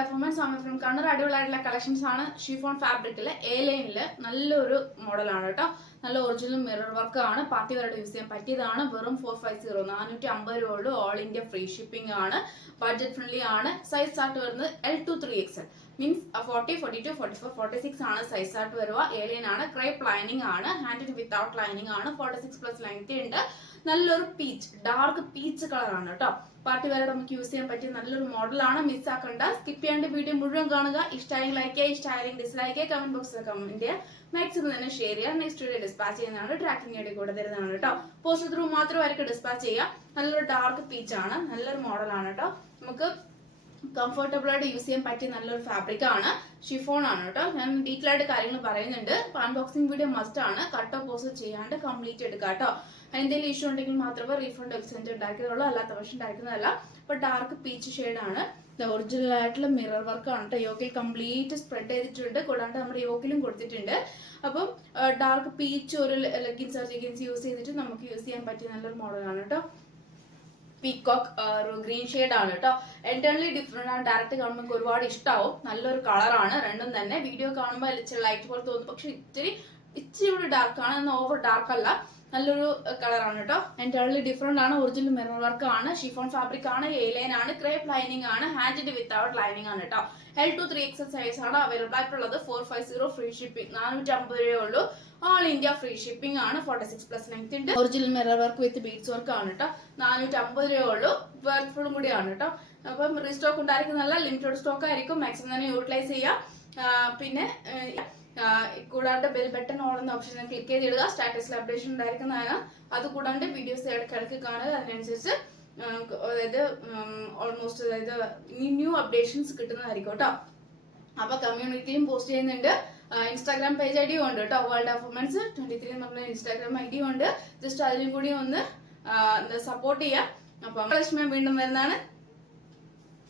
World of women's ആണ് from Kannur. അടിപൊളിയായിട്ടുള്ള collections ആണ്. ഷിഫോൺ ഫാബ്രിക്കില് എ ലൈനില് നല്ലൊരു മോഡലാണ് കേട്ടോ. നല്ല ഒറിജിനൽ മിറർ വർക്ക് ആണ്. പാർട്ടി വെയർ യൂസ് ചെയ്യാൻ പറ്റിയതാണ്. വെറും 450 450 രൂപ ഉള്ളൂ. ഓൾ ഇന്ത്യ ഫ്രീ ഷിപ്പിംഗ് ആണ്. ബഡ്ജറ്റ് ഫ്രണ്ട്ലി ആണ്. സൈസ് ചാർട്ട് വരുന്നത് L2 3XL മീൻസ് 40, 42, 44, 46 ആണ് സൈസ് ചാർട്ട് വരുക. എ ലൈൻ ആണ്. ക്രേപ്പ് ലൈനിങ് ആണ്. ഹാൻഡിൽ വിത്തൗട്ട് ലൈനിങ് ആണ്. 46+ ലെങ്ത് ഉണ്ട്. നല്ലൊരു പീച്ച്, ഡാർക്ക് പീച്ച് കളർ ആണ് കേട്ടോ. പാർട്ടി വെയർ നമുക്ക് യൂസ് ചെയ്യാൻ പറ്റിയ നല്ലൊരു മോഡലാണ്. മിസ് ആക്കണ്ട, സ്കിപ്പ് ചെയ്യാണ്ട് വീഡിയോ മുഴുവൻ കാണുക. ഇഷ്ടമായെങ്കിൽ ലൈക്ക് ചെയ്യുക, ഇഷ്ടമായെങ്കിൽ ഡിസ്ലൈക്ക് ചെയ്യുക, കമന്റ് ബോക്സിൽ കമന്റ് ചെയ്യുക, മാക്സിമം തന്നെ ഷെയർ ചെയ്യുക. നെക്സ്റ്റ് വീഡിയോ ഡിസ്പാച്ച് ചെയ്യുന്നതാണ്. ട്രാക്കിംഗ് ഐഡി കൂടെ തരുന്നതാണ് കേട്ടോ. പോസ്റ്റ് ത്രൂ മാത്രമായിരിക്കും ഡിസ്പാച്ച് ചെയ്യുക. നല്ലൊരു ഡാർക്ക് പീച്ച് ആണ്. നല്ലൊരു മോഡലാണ് കേട്ടോ. നമുക്ക് കംഫർട്ടബിൾ ആയിട്ട് യൂസ് ചെയ്യാൻ പറ്റിയ നല്ലൊരു ഫാബ്രിക് ആണ്. ഷിഫോൺ ആണ് കേട്ടോ. ഞാൻ ഡീറ്റെയിൽ ആയിട്ട് കാര്യങ്ങൾ പറയുന്നുണ്ട്. അൺബോക്സിംഗ് വീഡിയോ മസ്റ്റ് ആണ്. കട്ടോ പോസ്റ്റ് ചെയ്യാണ്ട് കംപ്ലീറ്റ് എടുക്കുക കേട്ടോ. എന്തെങ്കിലും ഇഷ്യൂ ഉണ്ടെങ്കിൽ മാത്രമേ റീഫണ്ട് എക്സ്ചേഞ്ച് ഉണ്ടാക്കിയതുള്ളൂ, അല്ലാത്ത പക്ഷം ഉണ്ടാക്കുന്നതല്ല. അപ്പൊ ഡാർക്ക് പീച്ച് ഷെയ്ഡ് ആണ്. ഒറിജിനൽ ആയിട്ടുള്ള മിറർ വർക്ക് ആണ് കേട്ടോ. യോക്കിൽ കംപ്ലീറ്റ് സ്പ്രെഡ് ചെയ്തിട്ടുണ്ട്. കൂടാണ്ട് നമ്മുടെ യോക്കിലും കൊടുത്തിട്ടുണ്ട്. അപ്പം ഡാർക്ക് പീച്ച് ഒരു ലെഗിൻസ് യൂസ് ചെയ്തിട്ട് നമുക്ക് യൂസ് ചെയ്യാൻ പറ്റിയ നല്ലൊരു മോഡലാണ് കേട്ടോ. പീകോക്ക് ഗ്രീൻ ഷെയ്ഡ് ആണ് കേട്ടോ. എന്റർലി ഡിഫറെന്റ് ആണ്. ഡയറക്റ്റ് കാണുമ്പോൾ ഒരുപാട് ഇഷ്ടമാവും. നല്ലൊരു കളറാണ് രണ്ടും തന്നെ. വീഡിയോ കാണുമ്പോൾ ലൈറ്റ് പോലെ തോന്നും, പക്ഷെ ഇച്ചിരി കൂടി ഡാർക്ക് ആണ്. എന്നാൽ ഓവർ ഡാർക്ക് അല്ല. നല്ലൊരു കളറാണ് കേട്ടോ. എന്റർലി ഡിഫറെന്റ് ആണ്. ഒറിജിനൽ മിറർ വർക്ക് ആണ്. ഷിഫോൺ ഫാബ്രിക് ആണ്. എ ലൈൻ ആണ്. ക്രേപ്പ് ലൈനിങ് ആണ്. ഹാൻഡിൽ വിത്തൗട്ട് ലൈനിങ് ആണ് കേട്ടോ. L2 3XL സൈസ് ആണ് അവൈലബിൾ ആയിട്ടുള്ളത്. 450 ഫ്രീ ഷിപ്പിംഗ്. 450 രൂപയേ ഉള്ളൂ. ഓൾ ഇന്ത്യ ഫ്രീ ഷിപ്പിംഗ് ആണ്. 46+ ലെങ്ത് ഉണ്ട്. Original mirror work with beads work ആണ് കേട്ടോ. 450 രൂപയേ ഉള്ളൂ. വർക്ക്ഫുള്ളും കൂടിയാണ് കേട്ടോ. അപ്പം റീസ്റ്റോക്ക് ഉണ്ടായിരിക്കുന്നതല്ല, ലിമിറ്റഡ് സ്റ്റോക്ക് ആയിരിക്കും. മാക്സിമം തന്നെ യൂട്ടിലൈസ് ചെയ്യാം. പിന്നെ കൂടാണ്ട് ബെൽ ബട്ടൺ ഓൺ എന്ന ഓപ്ഷൻ ക്ലിക്ക് ചെയ്തിടുക. സ്റ്റാറ്റസിൽ അപ്ഡേഷൻ ഉണ്ടായിരിക്കുന്നതാണ്. അത് കൂടാണ്ട് വീഡിയോസ് ഇടയ്ക്കിടയ്ക്ക് കാണുക. അതിനനുസരിച്ച് അതായത് ഓൾമോസ്റ്റ് അതായത് ന്യൂ അപ്ഡേഷൻസ് കിട്ടുന്നതായിരിക്കും കേട്ടോ. അപ്പൊ കമ്മ്യൂണിറ്റിയിലും പോസ്റ്റ് ചെയ്യുന്നുണ്ട്. ഇൻസ്റ്റാഗ്രാം പേജ് ഐ ഡിയും ഉണ്ട് കേട്ടോ. വേൾഡ് ഓഫ് വുമൻസ് 23 എന്ന് പറഞ്ഞ ഇൻസ്റ്റാഗ്രാം ഐ ഡിയും ഉണ്ട്. ജസ്റ്റ് അതിലും കൂടി ഒന്ന് സപ്പോർട്ട് ചെയ്യാം. അപ്പം ലക്ഷ്മി വീണ്ടും വരുന്നതാണ്.